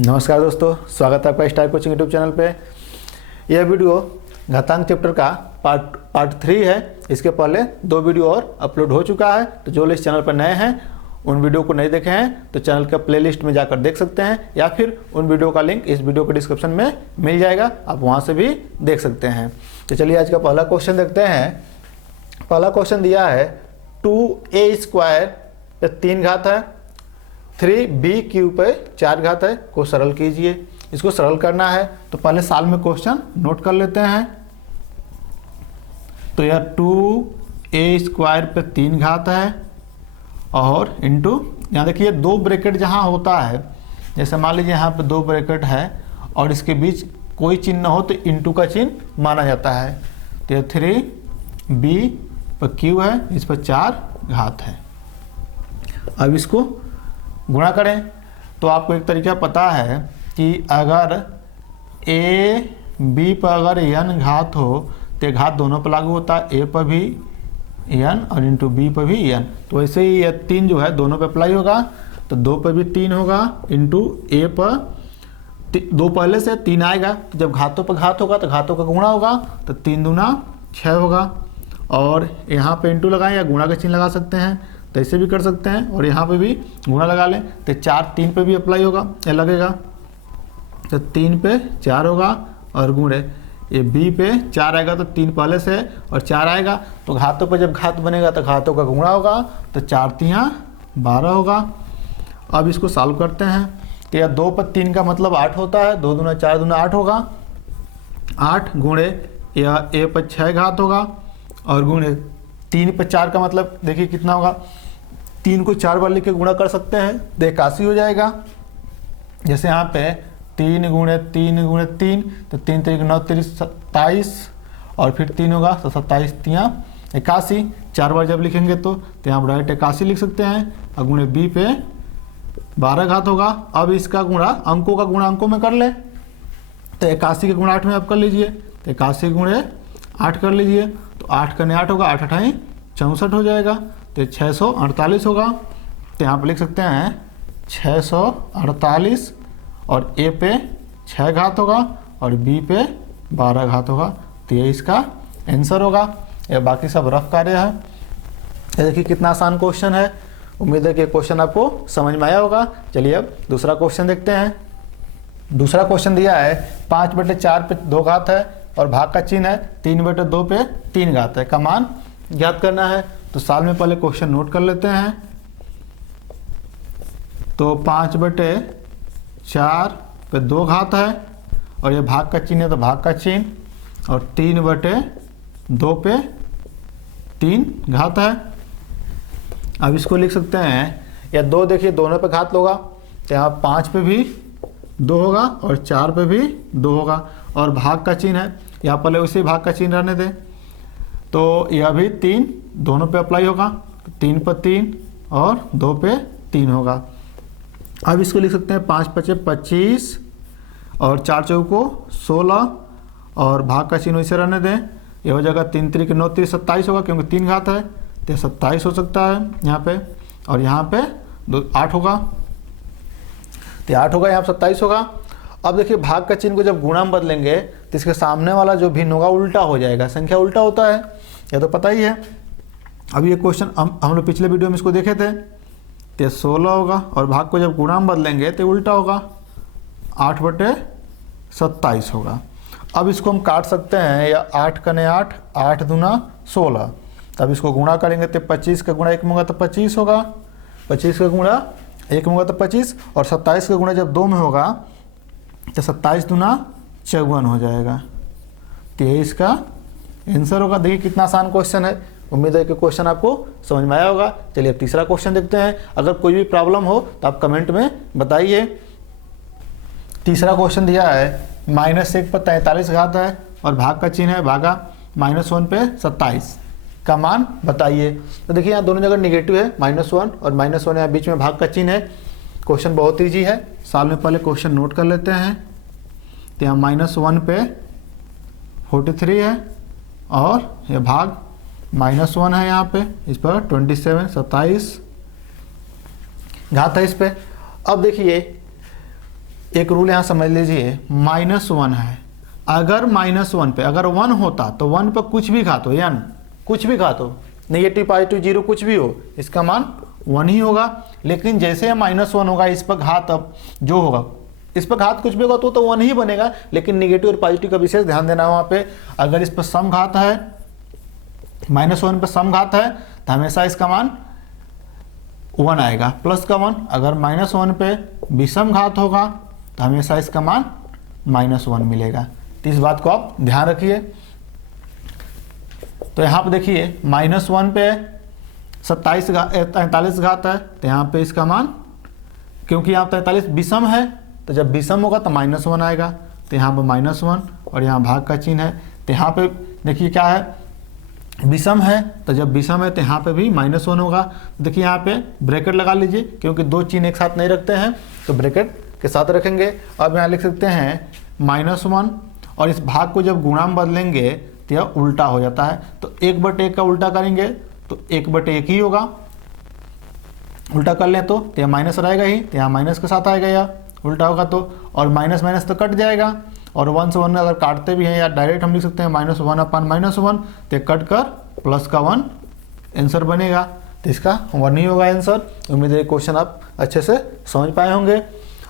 नमस्कार दोस्तों, स्वागत है आपका स्टार कोचिंग यूट्यूब चैनल पे। यह वीडियो घातांक चैप्टर का पार्ट 3 है। इसके पहले 2 वीडियो और अपलोड हो चुका है, तो जो लोग इस चैनल पर नए हैं उन वीडियो को नहीं देखे हैं तो चैनल का प्लेलिस्ट में जाकर देख सकते हैं, या फिर उन वीडियो का लिंक इस वीडियो के डिस्क्रिप्शन में मिल जाएगा, आप वहाँ से भी देख सकते हैं। तो चलिए आज का पहला क्वेश्चन देखते हैं। पहला क्वेश्चन दिया है 2a² पे 3 घात है, 3b³ पे 4 घात है, को सरल कीजिए। इसको सरल करना है तो पहले साल में क्वेश्चन नोट कर लेते हैं। तो यह 2a² पे 3 घात है और इंटू, यहाँ देखिए 2 ब्रैकेट जहाँ होता है, जैसे मान लीजिए यहाँ पे 2 ब्रैकेट है और इसके बीच कोई चिन्ह हो तो इंटू का चिन्ह माना जाता है। तो यह 3b पर q है, इस पर 4 घात है। अब इसको गुणा करें तो आपको एक तरीका पता है कि अगर a b पर अगर n घात हो तो घात दोनों पर लागू होता है, a पर भी n और इंटू b पर भी n। तो वैसे ही यह 3 जो है दोनों पर अप्लाई होगा, तो 2 पर भी 3 होगा, इंटू a पर 2 पहले से 3 आएगा, तो जब घातों पर घात होगा तो घातों का गुणा होगा, तो 3 दूना 6 होगा। और यहाँ पे इंटू लगाएं या गुणा का चिन्ह लगा सकते हैं, तो ऐसे भी कर सकते हैं, और यहाँ पे भी गुणा लगा लें तो 4 3 पे भी अप्लाई होगा या लगेगा, तो 3 पे 4 होगा और गुणे ये b पे 4 आएगा, तो 3 पहले से और 4 आएगा, तो घातों पर जब घात बनेगा तो घातों का गुणा होगा, तो 4 3 12 होगा। अब इसको सॉल्व करते हैं तो यह 2 पर 3 का मतलब 8 होता है, 2 दूना 4 दूना 8 होगा, 8 गुणे यह a पर 6 घात होगा और गुणे 3 पर 4 का मतलब देखिए कितना होगा, 3 को 4 बार लिख के गुणा कर सकते हैं तो 81 हो जाएगा। जैसे यहाँ पे 3 गुणे 3 गुणे 3, तो 3 3 9 3 27 और फिर 3 होगा, तो 27 3 81, 4 बार जब लिखेंगे तो यहाँ पर डायरेक्ट 81 लिख सकते हैं, और गुणे b पे 12 घात होगा। अब इसका गुणा अंकों का गुणा अंकों में कर ले, तो 81 के गुणा 8 में आप कर लीजिए, तो 81 गुणे 8 कर लीजिए, तो 8 करने 8 होगा, 8 8 64 हो जाएगा, तो 648 होगा। तो यहाँ पर लिख सकते हैं 648, और a पे 6 घात होगा और b पे 12 घात होगा, तो ये इसका आंसर होगा। ये बाकी सब रफ कार्य है। ये देखिए कितना आसान क्वेश्चन है। उम्मीद है कि क्वेश्चन आपको समझ में आया होगा। चलिए अब दूसरा क्वेश्चन देखते हैं। दूसरा क्वेश्चन दिया है 5/4 पे 2 घात है और भाग का चिन्ह है, 3/2 पे 3 घात है, का मान ज्ञात करना है। तो साल में पहले क्वेश्चन नोट कर लेते हैं। तो 5/4 पे 2 घात है और ये भाग का चिन्ह है, तो भाग का चिन्ह, और 3/2 पे 3 घात है। अब इसको लिख सकते हैं, या 2 देखिए दोनों पे घात होगा, तो यहाँ 5 पे भी 2 होगा और 4 पे भी 2 होगा, और भाग का चिन्ह है, यहाँ पहले उसी भाग का चिन्ह रहने दें, तो यह भी 3 दोनों पे अप्लाई होगा, 3 पर 3 और 2 पे 3 होगा। अब इसको लिख सकते हैं 5 5 25 और 4 चौको 16, और भाग का चिन्ह इसे रहने दें, यह हो जाएगा 3 3 9 3 27 होगा, क्योंकि 3 घात है तो 27 हो सकता है यहाँ पे, और यहाँ पे 8 होगा, तो 8 होगा, यहाँ 27 होगा। अब देखिए भाग का चिन्ह को जब गुणा में बदलेंगे तो इसके सामने वाला जो भिन्न होगा उल्टा हो जाएगा, संख्या उल्टा होता है, यह तो पता ही है। अब ये क्वेश्चन हम लोग पिछले वीडियो में इसको देखे थे, तो 16 होगा, और भाग को जब गुणा में बदलेंगे तो उल्टा होगा, 8/27 होगा। अब इसको हम काट सकते हैं, या 8 कने 8, 8 दूना 16, तब इसको गुणा करेंगे तो 25 का गुणा 1 में होगा तो 25 होगा, 25 का गुणा 1 में होगा तो 25, और 27 का गुणा जब 2 में होगा तो 27 दूना 54 हो जाएगा, तो ये इसका आंसर होगा। देखिए कितना आसान क्वेश्चन है। उम्मीद है कि क्वेश्चन आपको समझ में आया होगा। चलिए अब तीसरा क्वेश्चन देखते हैं। अगर कोई भी प्रॉब्लम हो तो आप कमेंट में बताइए। तीसरा क्वेश्चन दिया है -1 पर 43 घात है और भाग का चिन्ह है, भागा -1 पे 27, का मान बताइए। तो देखिए यहाँ दोनों जगह निगेटिव है, -1 और -1 यहाँ बीच में भाग का चिन्ह है। क्वेश्चन बहुत ईजी है। साल में पहले क्वेश्चन नोट कर लेते हैं। तो यहाँ -1 पे 43 है और यह भाग -1 है, यहाँ पे इस पर 27 घात है इस पे। अब देखिए एक रूल यहाँ समझ लीजिए, -1 है, अगर -1 पे अगर 1 होता तो 1 पर कुछ भी घात हो, यानी कुछ भी घात हो, नेगेटिव पॉजिटिव जीरो कुछ भी हो, इसका मान 1 ही होगा। लेकिन जैसे -1 होगा, इस पर घात अब जो होगा, इस पर घात कुछ भी होगा तो 1 ही बनेगा। लेकिन नेगेटिव और पॉजिटिव का विशेष ध्यान देना है वहाँ पे। अगर इस पर सम घात है, -1 पर सम घात है, तो हमेशा इसका मान 1 आएगा, प्लस का 1। अगर -1 पे विषम घात होगा तो हमेशा इसका मान -1 मिलेगा। तो इस बात को आप ध्यान रखिए। तो यहाँ पे देखिए -1 पे 43 घात है, तो यहाँ पे इसका मान, क्योंकि यहाँ 43 विषम है, तो जब विषम होगा तो -1 आएगा, तो यहाँ पे -1 और यहाँ भाग का चिन्ह है। तो यहाँ पे देखिए क्या है, विषम है, तो जब विषम है तो यहाँ पे भी -1 होगा। देखिए यहाँ पे ब्रैकेट लगा लीजिए, क्योंकि दो चिन्ह एक साथ नहीं रखते हैं तो ब्रैकेट के साथ रखेंगे। अब यहाँ लिख सकते हैं -1, और इस भाग को जब गुणा में बदलेंगे तो यह उल्टा हो जाता है। तो 1/1 का उल्टा करेंगे तो 1/1 ही होगा, उल्टा कर लें तो यह माइनस रहेगा ही, तो यहाँ माइनस के साथ आएगा, या उल्टा होगा तो, और माइनस माइनस तो कट जाएगा। और 1 से 1 अगर काटते भी हैं या डायरेक्ट हम लिख सकते हैं -1/-1, तो कट कर प्लस का 1 आंसर बनेगा। तो इसका 1 ही होगा आंसर। उम्मीद है क्वेश्चन आप अच्छे से समझ पाए होंगे।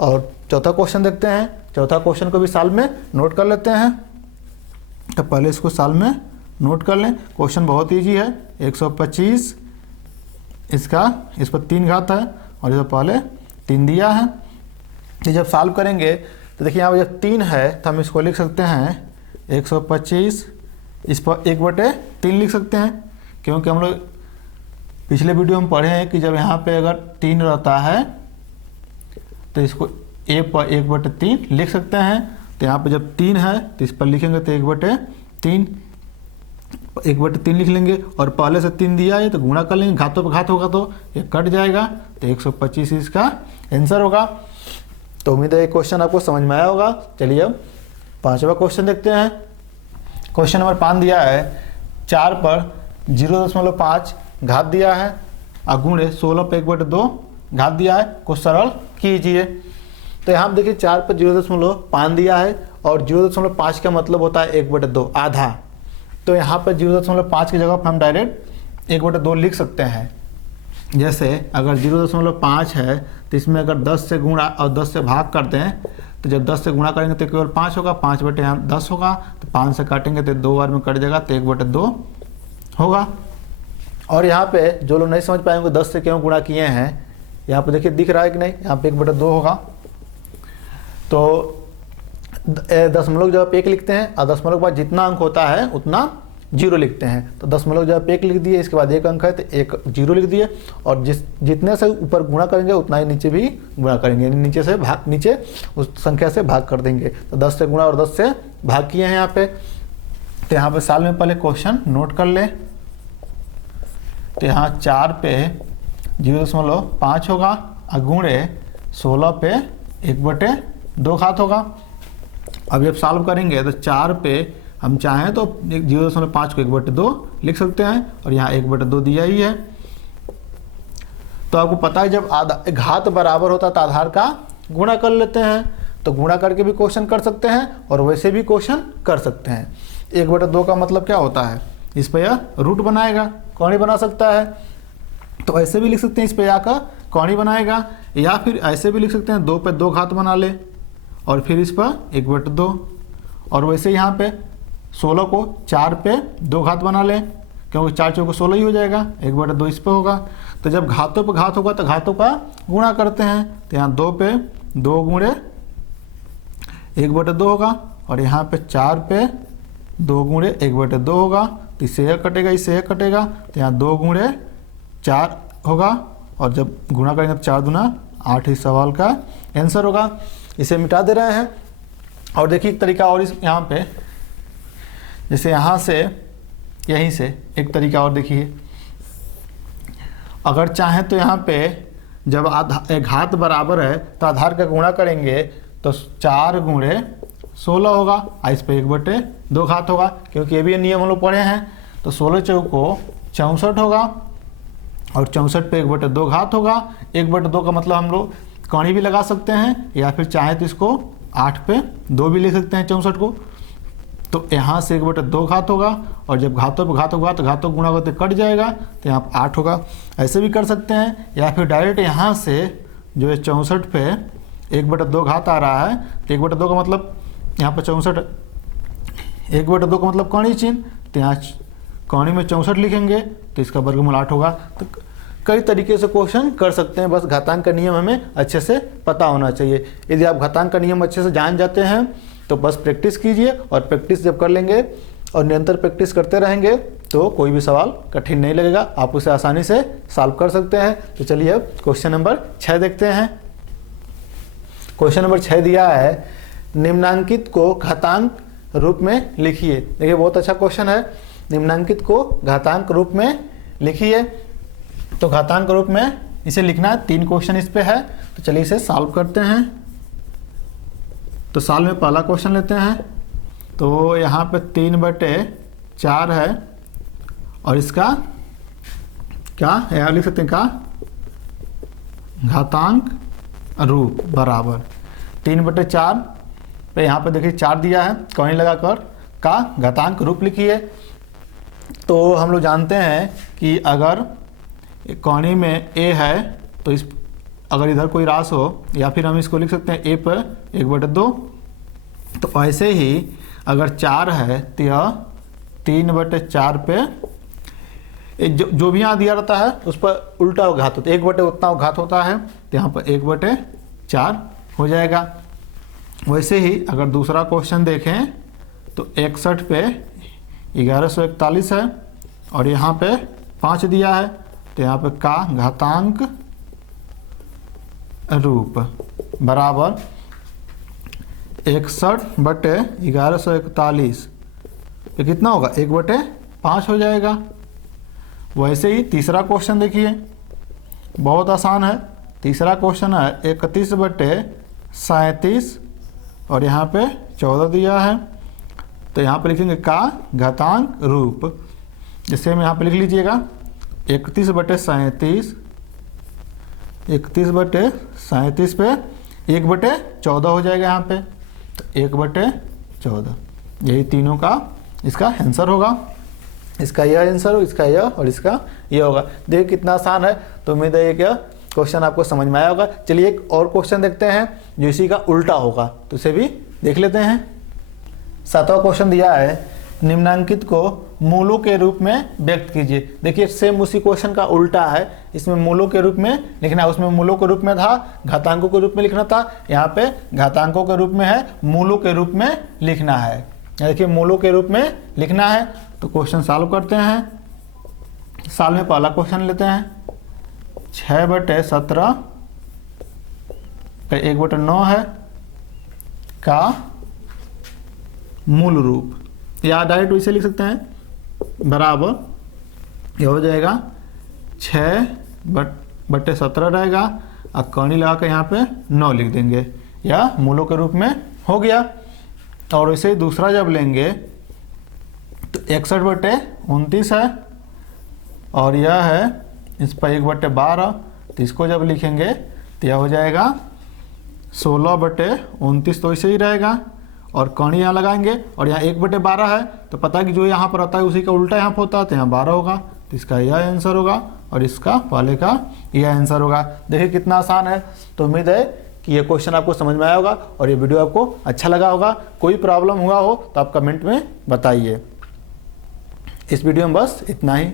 और चौथा क्वेश्चन देखते हैं। चौथा क्वेश्चन को भी साल में नोट कर लेते हैं, तो पहले इसको साल में नोट कर लें। क्वेश्चन बहुत ईजी है, 125 इसका, इस पर 3 घात है और इस पहले 3 दिया है। तो जब सॉल्व करेंगे तो देखिए यहाँ पर जब 3 है तो हम इसको लिख सकते हैं 125, इस पर 1/3 लिख सकते हैं, क्योंकि हम लोग पिछले वीडियो में पढ़े हैं कि जब यहाँ पे अगर 3 रहता है तो इसको a पर 1/3 लिख सकते हैं। तो यहाँ पे जब 3 है तो इस पर लिखेंगे तो 1/3 लिख लेंगे, और पहले से 3 दिया है तो गुणा कर लेंगे, घातों पर घात होगा तो ये कट जाएगा, तो 125 इसका आंसर होगा। तो उम्मीद है ये क्वेश्चन आपको समझ में आया होगा। चलिए अब 5वां क्वेश्चन देखते हैं। क्वेश्चन नंबर 5 दिया है, 4 पर 0.5 घात दिया है, अगुणे 16 पे 1/2 घात दिया है, को सरल कीजिए। तो यहाँ देखिए 4 पर 0.5 दिया है, और 0.5 का मतलब होता है 1/2 आधा। तो यहाँ पर 0.5 की जगह पर हम डायरेक्ट 1/2 लिख सकते हैं। जैसे अगर 0.5 है तो इसमें अगर 10 से गुणा और 10 से भाग करते हैं, तो जब 10 से गुणा करेंगे तो केवल 5 होगा, 5/10 होगा, तो 5 से काटेंगे तो 2 बार में कट जाएगा, तो 1/2 होगा। और यहाँ पे जो लोग नहीं समझ पाएंगे 10 से क्यों गुणा किए हैं, यहाँ पे देखिए दिख रहा है कि नहीं, यहाँ पे 1/2 होगा। तो दशमलव जब आप 1 लिखते हैं, और दशमलव के बाद जितना अंक होता है उतना 0 लिखते हैं। तो दशमलव जब आप 1 लिख दिए, इसके बाद 1 अंक है तो 1 0 लिख दिए, और जितने से ऊपर गुणा करेंगे उतना ही नीचे भी गुणा करेंगे, नीचे से भाग, नीचे उस संख्या से भाग कर देंगे। तो 10 से गुणा और 10 से भाग किए हैं यहाँ पे। तो यहाँ पे साल में पहले क्वेश्चन नोट कर ले। तो यहाँ 4 पे 0.5 होगा, अगुणे 16 पे 1/2 घात होगा। अब जब सॉल्व करेंगे तो 4 पे हम चाहें तो 0.5 को 1/2 लिख सकते हैं, और यहाँ 1/2 दिया ही है। तो आपको पता है जब घात बराबर होता है तो आधार का गुणा कर लेते हैं। तो गुणा करके भी क्वेश्चन कर सकते हैं और वैसे भी क्वेश्चन कर सकते हैं। 1/2 का मतलब क्या होता है, इस पर यह रूट बनाएगा, कौड़ी बना सकता है। तो ऐसे भी लिख सकते हैं, इस पर या का कौड़ी बनाएगा, या फिर ऐसे भी लिख सकते हैं 2 पे 2 घात बना ले, और फिर इस पर 1/2। और वैसे यहाँ पे 16 को 4 पे 2 घात बना लें, क्योंकि 4 चौको 16 ही हो जाएगा, 1/2 इस पे होगा। तो जब घातों पे घात होगा तो घातों का गुणा करते हैं। तो यहाँ 2 पे 2 गुणे 1/2 होगा, और यहाँ पे 4 पे 2 गुणे 1/2 होगा। तो इससे यह कटेगा, इससे यह कटेगा, तो यहाँ 2 गुणे 4 होगा, और जब गुणा करेंगे तो 4 दूना 8 इस सवाल का आंसर होगा। इसे मिटा दे रहे हैं। और देखिए एक तरीका और इस यहाँ पे, जैसे यहाँ से यहीं से एक तरीका और देखिए, अगर चाहें तो यहाँ पे जब घात बराबर है तो आधार का गुणा करेंगे तो 4 गुणे 16 होगा, इस पे 1/2 घात होगा, क्योंकि ये भी नियम हम लोग पढ़े हैं। तो 16 चौको 64 होगा, और 64 पे 1/2 घात होगा। 1/2 का मतलब हम लोग कौड़ी भी लगा सकते हैं, या फिर चाहे तो इसको 8 पे 2 भी लिख सकते हैं 64 को। तो यहाँ से 1/2 घात होगा, और जब घातों पे घात होगा तो घातों को गुणा करते कट जाएगा, तो यहाँ पर 8 होगा। ऐसे भी कर सकते हैं, या फिर डायरेक्ट यहाँ से जो है 64 पे 1/2 घात आ रहा है, तो 1/2 का मतलब यहाँ पर 64, 1/2 का मतलब कौड़ी चिन्ह, तो यहाँ कौड़ी में 64 लिखेंगे तो इसका वर्गमूल 8 होगा। तो कई तरीके से क्वेश्चन कर सकते हैं, बस घातांक का नियम हमें अच्छे से पता होना चाहिए। यदि आप घातांक का नियम अच्छे से जान जाते हैं तो बस प्रैक्टिस कीजिए, और प्रैक्टिस जब कर लेंगे और निरंतर प्रैक्टिस करते रहेंगे तो कोई भी सवाल कठिन नहीं लगेगा, आप उसे आसानी से सॉल्व कर सकते हैं। तो चलिए अब क्वेश्चन नंबर 6 देखते हैं। क्वेश्चन नंबर 6 दिया है, निम्नांकित को घातांक रूप में लिखिए। देखिए बहुत अच्छा क्वेश्चन है, निम्नांकित को घातांक रूप में लिखिए। तो घातांक रूप में इसे लिखना है, 3 क्वेश्चन इस पे है, तो चलिए इसे सॉल्व करते हैं। तो सॉल्व में पहला क्वेश्चन लेते हैं। तो यहाँ पे 3/4 है, और इसका क्या यहाँ लिख सकते हैं का घातांक रूप बराबर 3/4 पे यहाँ पे देखिए 4 दिया है, कौड़ी लगाकर का घातांक रूप लिखिए। तो हम लोग जानते हैं कि अगर कौड़ी में a है तो इस अगर इधर कोई रास हो, या फिर हम इसको लिख सकते हैं a पर 1/2। तो ऐसे ही अगर 4 है तो यह 3/4 पे जो भी यहाँ दिया रहता है उस पर उल्टा घात होता है, 1/, उतना घात होता है, तो यहाँ पर 1/4 हो जाएगा। वैसे ही अगर दूसरा क्वेश्चन देखें तो 61 पे 1141 है, और यहाँ पे 5 दिया है, तो यहाँ पे का घातांक रूप बराबर 61/1141 तो कितना होगा 1/5 हो जाएगा। वैसे ही तीसरा क्वेश्चन देखिए, बहुत आसान है। तीसरा क्वेश्चन है 31/37, और यहाँ पे 14 दिया है, तो यहाँ पे लिखेंगे का घातांक रूप। जैसे हम यहाँ पे लिख लीजिएगा 31/37, 31/37 पे 1/14 हो जाएगा यहाँ पे, तो 1/14 यही तीनों का इसका आंसर होगा। इसका यह आंसर हो, इसका यह, और इसका यह होगा। देखिए कितना आसान है। तो उम्मीद है कि क्वेश्चन आपको समझ में आया होगा। चलिए एक और क्वेश्चन देखते हैं जो इसी का उल्टा होगा, तो उसे भी देख लेते हैं। 7वां क्वेश्चन दिया है, निम्नांकित को मूलों के रूप में व्यक्त कीजिए। देखिए सेम उसी क्वेश्चन का उल्टा है, इसमें मूलों के रूप में लिखना है, उसमें मूलों के रूप में था, घातांकों के रूप में लिखना था, यहाँ पे घातांकों के रूप में है, मूलों के रूप में लिखना है। देखिए मूलों के रूप में लिखना है। तो क्वेश्चन सॉल्व करते हैं। सॉल्व में पहला क्वेश्चन लेते हैं, 6/17 पे 1/9 है का मूल रूप, या डायरेक्ट वैसे लिख सकते हैं, बराबर ये हो जाएगा 6/17 रहेगा, और कौड़ी लगा कर यहाँ पे 9 लिख देंगे, या मूलों के रूप में हो गया। और वैसे ही दूसरा जब लेंगे तो 61/29 है, और यह है इस पर 1/12, तो इसको जब लिखेंगे तो यह हो जाएगा 16/29, तो ऐसे ही रहेगा। और कौड़ी यहाँ लगाएंगे, और यहाँ 1/12 है, तो पता है कि जो यहाँ पर आता है उसी का उल्टा यहाँ पर होता है, तो यहाँ 12 होगा, तो इसका यह आंसर होगा, और इसका पहले का यह आंसर होगा। देखिए कितना आसान है। तो उम्मीद है कि ये क्वेश्चन आपको समझ में आया होगा, और ये वीडियो आपको अच्छा लगा होगा। कोई प्रॉब्लम हुआ हो तो आप कमेंट में बताइए। इस वीडियो में बस इतना ही।